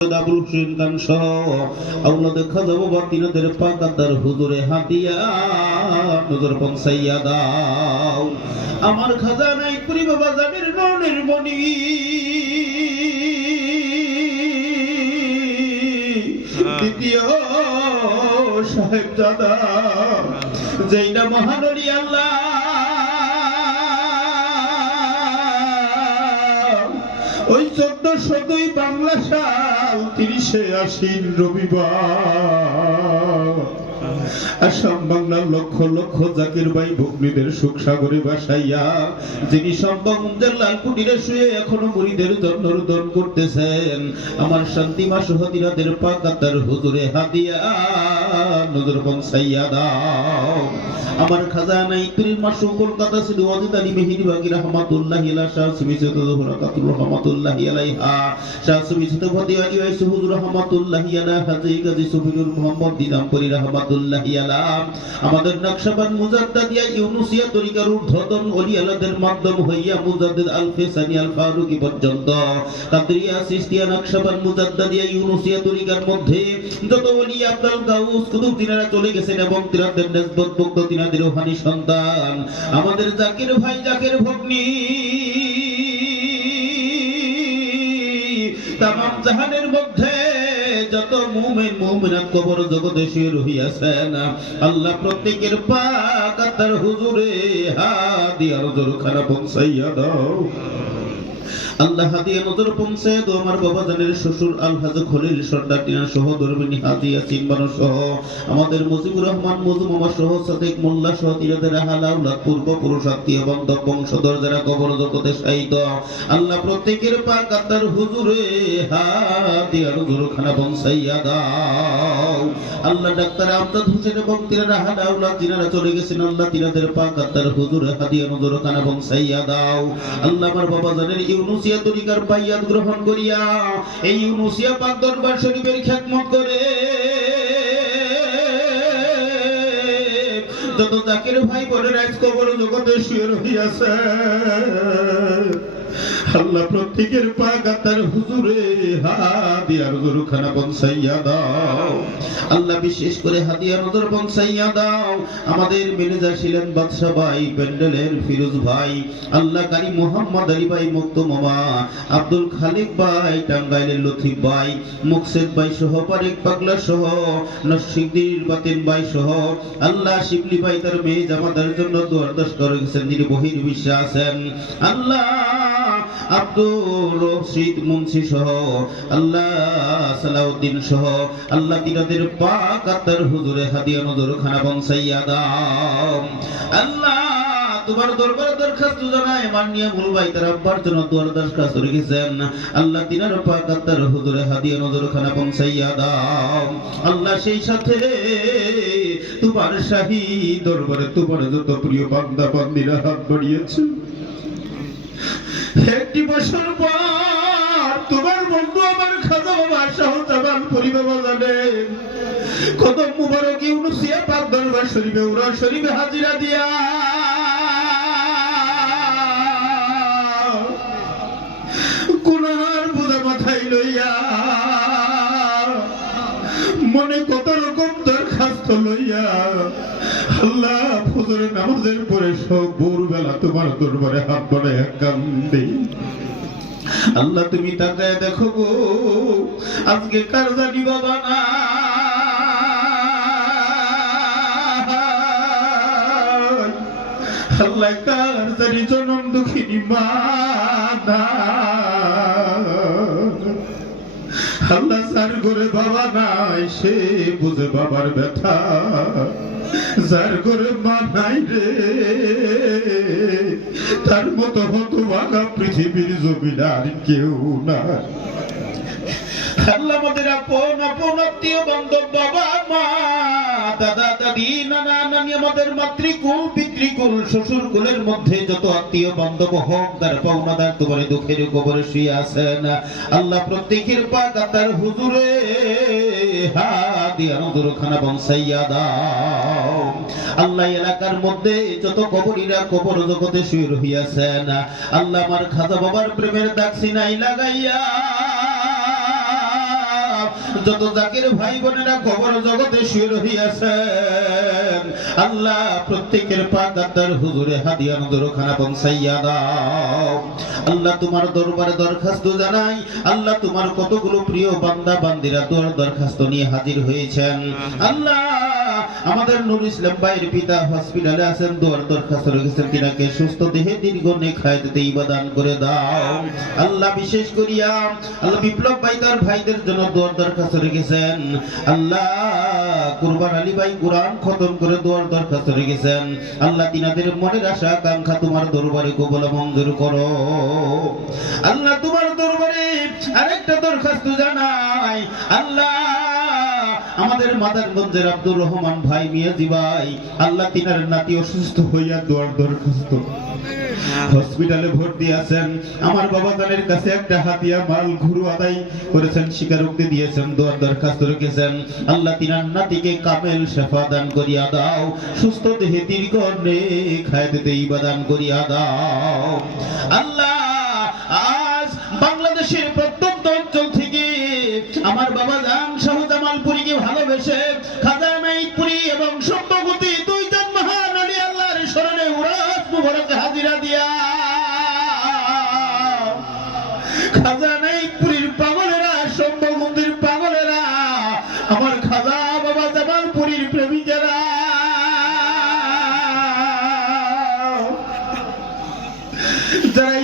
আবুল হুসেন খান সহ আউলাদে খাজা বাবা তিনাদের পাকাদার হুজুরে হাতিয়া। নজর পৌঁছাইয়া দাও আমার খাজা নাই পুরি বাবা জানের ননের মনি দ্বিতীয় সাহেব দাদা যেইটা মহানরী আল্লাহ ওই চোদ্দশো দুই বাংলা সাল তিরিশে আশির রবিবার। আসাম বাংলার লক্ষ লক্ষ জাকির ভাই ভগ্নীদের সুখ সাগরে বাসাইয়া যিনি সম্ভবদের লাল কুটিরে শুয়ে এখনও মুড়িদের জন্য রোদন করতেছেন। আমার শান্তি মা সহদিরাদের পাকাতার হুজুরে হাদিয়া, নজর পৌঁছাইয়া দাও। আমার খাজানা ইত্রির মাসু কলকাতা সিধু ওয়াজিদ আলী মেহেদি বাগি রহমাতুল্লাহ ইলা শাহ সুমিসত বরাকাতুর রহমাতুল্লাহ আলাইহা, শাহ সুমিসত ফাদি আলী ওয়াইস হুজুর রহমাতুল্লাহ আলা হাজি গাজী সুফিনুর মোহাম্মদ দিদামপুরি রহমাতুল্লাহ আমাদের তরিকার ওলি আলাদের মাধ্যম হইয়া আল ফেসানি আল ফারুকি পর্যন্ত। কাদরিয়া ইউনুসিয়া তরিকার মধ্যে যত ওলি গাউস কুতুব তিনারা চলে গেছেন এবং তিনাদের ভক্ত তিনাদের সন্তান। আমাদের জাকির ভাই, জাকির ভগ্নী তামাম জাহানের মধ্যে যত মুমিন মুমিনাত কবর জগতে শুয়ে রহিয়াছেন আল্লাহ প্রত্যেকের পাক তার হুজুরে হাদিয়ার জোর খানা পৌঁছাইয়া দাও। আল্লাহ হাদিয়া নজর পৌঁছে দো আমার বাবা জানের শ্বশুর আলহাজ খলিল সর্দার টিনা সহ, দরবিনী হাদিয়া চিনবানো সহ, আমাদের মুজিবুর রহমান মজু মামা সহ, সাদেক মোল্লা সহ, তিরাদের হালাউলাদ পূর্ব পুরুষ, আত্মীয় বান্ধব, বংশধর যারা কবর জগতে শাহিদ আল্লাহ প্রত্যেকের পাক আত্মার হুজুরে হাদিয়া নজর খানা পৌঁছাইয়া দাও। আল্লাহ ডাক্তার আমজাদ হোসেন এবং তিনারা হালাউলাদ তিনারা চলে গেছেন, আল্লাহ তিনাদের পাক আত্মার হুজুরে হাদিয়া নজর খানা পৌঁছাইয়া দাও। আল্লাহ আমার বাবা জানের ইউনুসিয়া তরিকার বাইয়াত গ্রহণ করিয়া এই ইউনুসিয়া পাক দরবার শরীফের খ্যাতমত করে। যত জাকির ভাই বলে রাজ কবর জগতে শুয়ে রহিয়াছে আল্লাহ প্রত্যেকের পাক তার হুজুরে হাদিয়ার জোরখানা পৌঁছাইয়া দাও। আল্লাহ বিশেষ করে হাদিয়া নজর পৌঁছাইয়া দাও। আমাদের ম্যানেজার ছিলেন বাদশা ভাই প্যান্ডেলের ফিরোজ ভাই, আল্লাহ কারি মোহাম্মদ আলী ভাই মুক্ত মামা, আব্দুল খালিক ভাই টাঙ্গাইলের লতিফ ভাই, মুকসেদ ভাই সহ পারেক পাগলা সহ নসিদ্দির বাতিন ভাই সহ, আল্লাহ শিবলি ভাই তার মেয়ে জামাতার জন্য দুয়ার দশ করে গেছেন যিনি বহির বিশ্বাস আছেন আল্লাহ আব্দুল রশিদ মুন্সি সহ, আল্লাহ সালাউদ্দিন সহ, আল্লাহ তিনাদের পাক আত্মার হুজুরে হাদিয়া নজর খানা পৌঁছাইয়া দাও। আল্লাহ, তোমার দরবারে দরখাস্ত জানায় মাননীয় মূল ভাই, তার আব্বার জন্য দোয়ার দরখাস্ত রেখেছেন। আল্লাহ তিনার পাক হুজুরে হাদিয়া নজর খানা পৌঁছাইয়া দাও। আল্লাহ সেই সাথে তোমার শাহী দরবারে তোমার যত প্রিয় বান্দা বান্দিরা হাত বাড়িয়েছে একটি বছর পর তোমার বন্ধু আমার খাজা বাবা শাহ জামান পরিবার জানে। কত মুবারক ইউনুসিয়া পাক দরবার শরীফে উরা শরীফে হাজিরা দিয়া। গুনার বোঝা মাথায় লইয়া, মনে কত রকম দরখাস্ত লইয়া, আল্লাহ ফজরের নামাজের পরে সব ভোরবেলা তোমার দরবারে হাত বাড়ায় কান্দে আল্লাহ, তুমি তাকায় দেখো গো, আজকে কার জানি বাবা না? আল্লাহ, কার জানি জনম দুঃখিনী মা আল্লাহ, যার ঘরে বাবা নাই, সে বুঝে বাবার ব্যথা। যার মানাই রে তার মতো হতো পৃথিবীর কেউ না আমাদের আপন আপন আত্মীয় বান্ধব, বাবা, মা, দাদা, দাদি, নানা, নানি, আমাদের মাতৃকুল, পিতৃকুল শ্বশুর কুলের মধ্যে যত আত্মীয় বান্ধব হোক, তার পাওনাদার তোমার দুঃখের কবরে শুয়ে আছেন। আল্লাহ প্রত্যেকের পাক তার হুজুরে হাদিয়া বংশাইয়া দাও। আল্লাহ এলাকার মধ্যে যত কবরীরা কবর জগতে শুয়ে রহিয়াছেন, আল্লাহ আমার খাজা বাবার প্রেমের সিনাই লাগাইয়া যত জাকির ভাই বোনেরা কবর জগতে শুয়ে রহিয়াছেন, আল্লাহ প্রত্যেকের পাকাতার হুজুরে হাদিয়া দরখানা খানা পৌঁছাইয়া দাও। আল্লাহ তোমার দরবারে দরখাস্ত জানাই, আল্লাহ তোমার কতগুলো প্রিয় বান্দা, বান্দিরা দরখাস্ত নিয়ে হাজির হয়েছেন। আল্লাহ আমাদের নুর ইসলাম ভাইয়ের পিতা হসপিটালে আছেন, দোয়ার দরখাস্ত রেখেছেন তিনাকে সুস্থ দেহে দীর্ঘ নেখায় দিতে ইবাদান করে দাও। আল্লাহ বিশেষ করিয়া, আল্লাহ বিপ্লব ভাই তার ভাইদের জন্য দোয়ার দরখাস্ত রেখেছেন। আল্লাহ কুরবান আলী ভাই কোরআন খতম করে দোয়ার দরখাস্ত রেখেছেন। আল্লাহ তিনাদের মনের আশা, আকাঙ্ক্ষা তোমার দরবারে কবল মঞ্জুর করো। আল্লাহ তোমার দরবারে আরেকটা দরখাস্ত জানাই। আল্লাহ আমাদের মাদারগঞ্জের আব্দুর রহমান ভাই মিয়াজি ভাই আল্লাহ তিনার নাতি অসুস্থ হইয়া দোয়ার দরখাস্ত হসপিটালে ভর্তি আছেন। আমার বাবা জানের কাছে একটা হাতিয়া মাল ঘুরু আদায় করেছেন স্বীকারোক্তি দিয়েছেন দোয়ার দরখাস্ত রেখেছেন আল্লাহ তিনার নাতিকে কামেল শেফা দান করিয়া দাও সুস্থ দেহে দীর্ঘ খায় দিতে ইবাদান করিয়া দাও। আল্লাহ মুবারক হাজিরা দিয়া। খাজা নাইকপুরীর পাগলেরা সম্ভবন্তীর পাগলেরা, আমার খাজা বাবা জামালপুরীর প্রেমিকেরা যারা।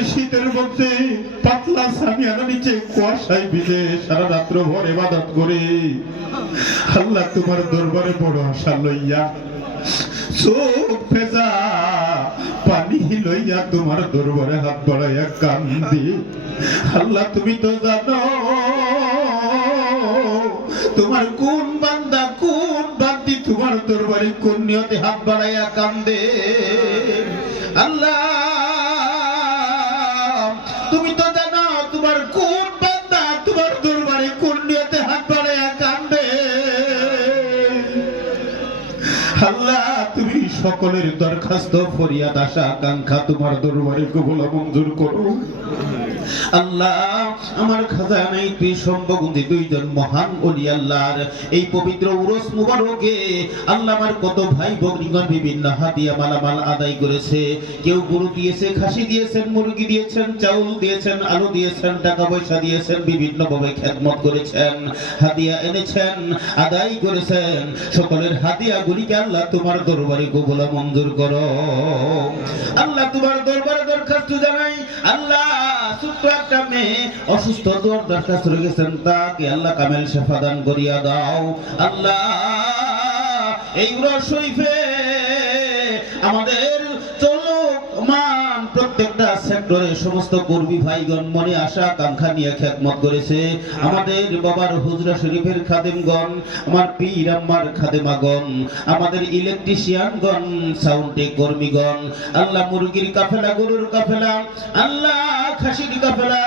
এই শীতের মধ্যে পাতলা নিচে কুয়াশায় ভিজে সারা রাত্র ভর ইবাদত করে, আল্লাহ তোমার দরবারে বড় আশা লইয়া চোখ পানি লইয়া তোমার হাত বাড়াইয়া কান্দি। আল্লাহ, তুমি তো জানো, তোমার কোন বান্দা, কোন বান্দি তোমার দরবারে কোন নিয়তে হাত বাড়াইয়া কান্দে? আল্লাহ কান্দে? আল্লাহ সকলের দরখাস্ত ফরিয়াদ আশা আকাঙ্ক্ষা তোমার দরবারে কবুল মঞ্জুর করো আল্লাহ, আমার তুই দুইজন মহান অলি আল্লাহর। এই পবিত্র উরস মুবারকে আল্লাহ আমার কত ভাই ভগ্নিগণ বিভিন্ন হাতিয়া মালামাল আদায় করেছে। কেউ গরু দিয়েছে, খাসি দিয়েছেন, মুরগি দিয়েছেন, চাউল দিয়েছেন, আলু দিয়েছেন, টাকা পয়সা দিয়েছেন, বিভিন্ন ভাবে খেদমত করেছেন, হাদিয়া এনেছেন, আদায় করেছেন। সকলের হাদিয়া গুলিকে আল্লাহ তোমার দরবারে কবুল মঞ্জুর করো। আল্লাহ তোমার দরবারে দরখাস্ত জানাই। আল্লাহ অসুস্থ তোর দরখাস্ত রেখেছেন তাকে। আল্লাহ কামেল শেফা দান করিয়া দাও। আল্লাহ, এই উরার শরীফে আমাদের সেক্টরে সমস্ত কর্মী ভাইগণ মনে আশা আকাঙ্ক্ষা নিয়ে খ্যাতমত করেছে। আমাদের বাবার হুজরা শরীফের খাদেমগণ, আমার পীর আম্মার খাদেমাগণ, আমাদের ইলেকট্রিশিয়ানগণ, সাউন্ডে কর্মীগণ, আল্লাহ মুরগির কাফেলা, গরুর কাফেলা, আল্লাহ খাসির কাফেলা,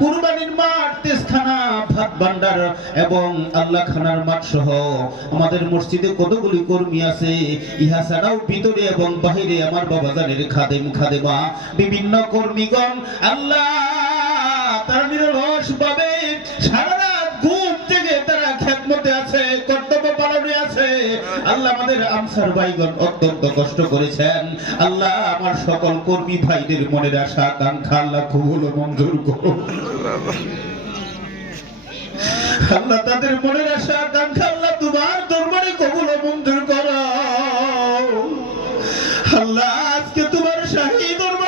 কুরবানির মাঠ, তেজখানা, ভাত ভান্ডার এবং আল্লাহ খানার মাঠ সহ আমাদের মসজিদে কতগুলি কর্মী আছে, ইহা ছাড়াও ভিতরে এবং বাহিরে আমার বাবা বাবাজানের খাদেম, খাদেমা, বিভিন্ন কর্মীগণ আল্লাহ তারা নিরলস ভাবে সারা রাত ঘুম থেকে তারা খেদমতে আছে, কর্তব্য পালনে আছে। আল্লাহ আমাদের আমসার ভাইগণ অত্যন্ত কষ্ট করেছেন। আল্লাহ আমার সকল কর্মী ভাইদের মনের আশা, আকাঙ্ক্ষা, আল্লাহ কবুল মঞ্জুর করো আল্লাহ তাদের মনের আশা, আকাঙ্ক্ষা, আল্লাহ তোমার দরবারে কবুল মঞ্জুর করো। আল্লাহ আজকে তোমার শাহী দরবারে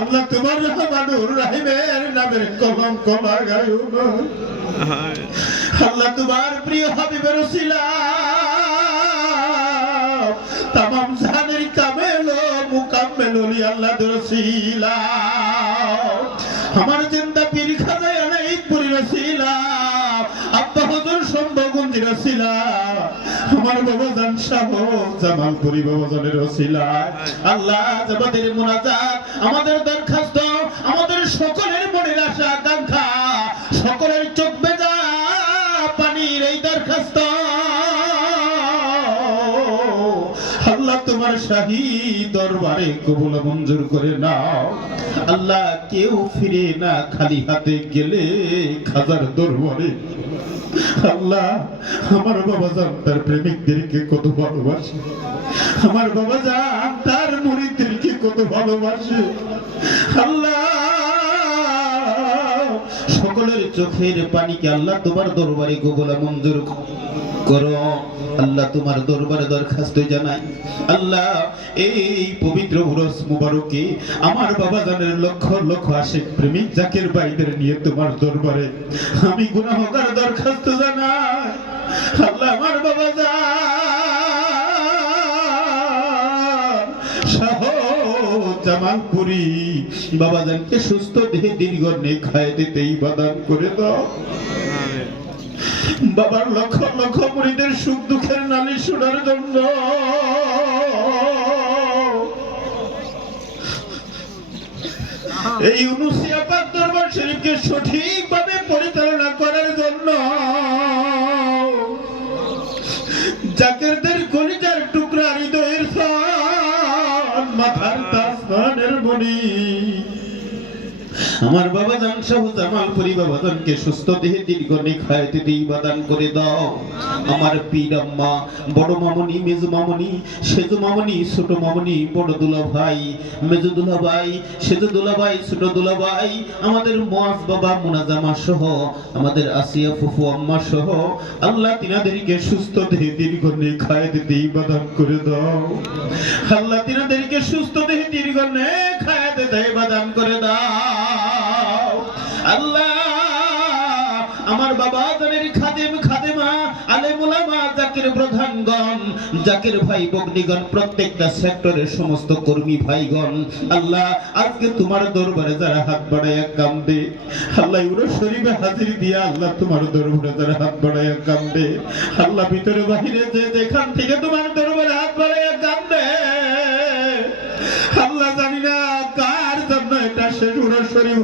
আল্লাহ তোমার রহমানুর রাহিমের নামের কলম কমা গায়ু আল্লাহ তোমার প্রিয় হাবিবের ওসিলা। তাম জাহানের কামেল, মুকাম্মেল আল্লাহ রসিলা আমার জিন্দা পীর খাজায় অনেক পুরি রসিলা হুজুর সম্ভবঞ্জির ছিলা আমার বাবা জান শাহ জামালপুরি বাবা জানের ছিলা আল্লাহ আমাদের মোনাজাত আমাদের দরখাস্ত, আমাদের সকলের মনের আশা তোমার শাহী দরবারে কবুল মঞ্জুর করে নাও। আল্লাহ কেউ ফিরে না খালি হাতে গেলে খাজার দরবারে। আল্লাহ, আমার বাবা জান তার প্রেমিকদেরকে কত ভালোবাসে। আমার বাবা যান তার মুরিদদেরকে কত ভালোবাসে। আল্লাহ সকলের চোখের পানিকে আল্লাহ তোমার দরবারে কবুল মঞ্জুর করো। আল্লাহ তোমার দরবারে দরখাস্ত জানাই। আল্লাহ, এই পবিত্র উরস মুবারকে আমার বাবা জানের লক্ষ লক্ষ আশেক প্রেমিক জাকের বাইদের নিয়ে তোমার দরবারে আমি গুনাহগার দরখাস্ত জানাই। আল্লাহ, আমার বাবা জান জামালপুরি বাবা জানকে সুস্থ দেহে দীর্ঘ খায় দিতেই বাদান করে দাও। বাবার লক্ষ লক্ষ মুড়িদের সুখ দুঃখের নালি শোনার জন্য। এই ইউনুসিয়া পাক দরবার শরীফকে সঠিকভাবে পরিচালনা করার জন্য। জাকেরদের কলিজার মণি আমার বাবা জান শাহ জামালপুরি বাবা জানকে সুস্থ দেহে দীর্ঘ নিখায়তে দিই বাদান করে দাও। আমার পীর আম্মা, বড় মামনি, মেজু মামনি, সেজু মামনি, ছোট মামনি, বড় দুলা ভাই মেজু দুলা ভাই সেজু দুলা ভাই ছোট দুলা ভাই আমাদের মোয়াজ বাবা, মুনাজামা সহ, আমাদের আসিয়া ফুফু আম্মা সহ, আল্লাহ তিনাদেরকে সুস্থ দেহে দীর্ঘ নিখায়তে দিই বাদান করে দাও। আল্লাহ তিনাদেরকে সুস্থ দেহে দীর্ঘ নিখায়তে দেয় বাদান করে দাও। আল্লাহ, আমার বাবা জানের খাদেম খাদেমা, আলে মুলামা জাকির প্রধানগণ, জাকির ভাই বগ্নিগণ, প্রত্যেকটা সেক্টরের সমস্ত কর্মী ভাইগণ, আল্লাহ, আজকে তোমার দরবারে যারা হাত বাড়াইয়া কান্দে আল্লাহ ইউরো শরীফে হাজির দিয়া আল্লাহ তোমার দরবারে যারা হাত বাড়াইয়া কান্দে আল্লাহ, ভিতরে বাহিরে যে যেখান থেকে তোমার দরবারে হাত বাড়াইয়া কান্দে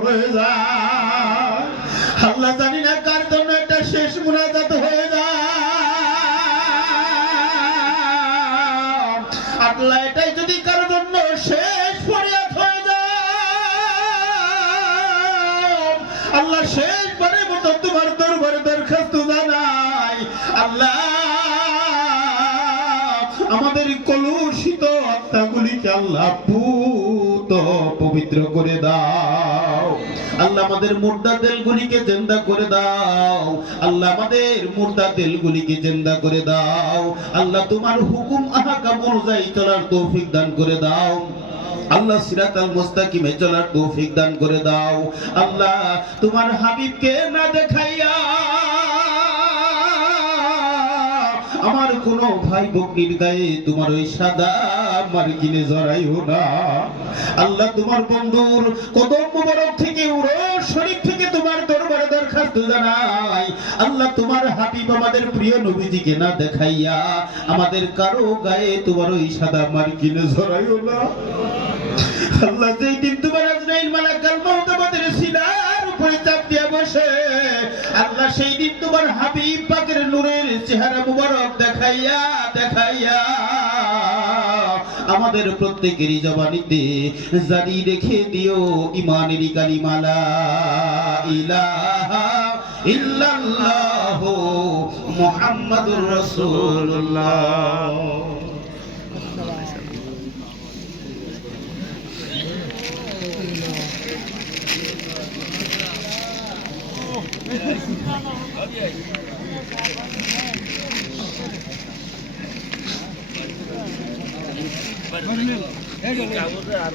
হয়ে যায় আল্লাহ জানি না কার জন্য এটা শেষ মুনাজাত হয়ে যায় আল্লাহ এটাই যদি কার জন্য শেষ ফরিয়াদ হয়ে যায় আল্লাহ শেষ বারের মতো তোমার দরবারে দরখাস্ত জানাই। আল্লাহ, আমাদের কলুষিত আত্মাগুলিকে আল্লাহ পবিত্র করে দাও। আল্লাহ আমাদের মুর্দা তেলগুলিকে জেন্দা করে দাও। আল্লাহ আমাদের মুর্দা তেলগুলিকে জেন্দা করে দাও। আল্লাহ তোমার হুকুম, আহাকাম অনুযায়ী চলার তৌফিক দান করে দাও। আল্লাহ সিরাতাল মুস্তাকিমে চলার তৌফিক দান করে দাও। আল্লাহ তোমার হাবিবকে না দেখাইয়া আমার কোন ভাই বকরির গায়ে তোমার ওই সাদা মার্কিনে জড়াইও না। আল্লাহ তোমার বন্ধুর কদম মোবারক থেকে উড়ো শরীফ থেকে তোমার দরবারে দরখাস্ত জানাই। আল্লাহ তোমার হাবিব আমাদের প্রিয় নবীজিকে না দেখাইয়া আমাদের কারও গায়ে তোমার ওই সাদা মার্কিনে জড়াইও না। আল্লাহ যেই দিন তোমার আজরাইল মালাকাল মউত আমাদের সিনার উপরে চাপ দিয়া বসে, আল্লাহ সেই দিন তোমার হাবিব পাকের নূরের চেহারা মুবারক দেখাইয়া দেখাইয়া আমাদের প্রত্যেকেরই জবানিতে জারি রেখে দিও ইমানের কালিমালা ইলাহা ইল্লাল্লাহ মুহাম্মাদুর রাসূলুল্লাহ। কাগজে আর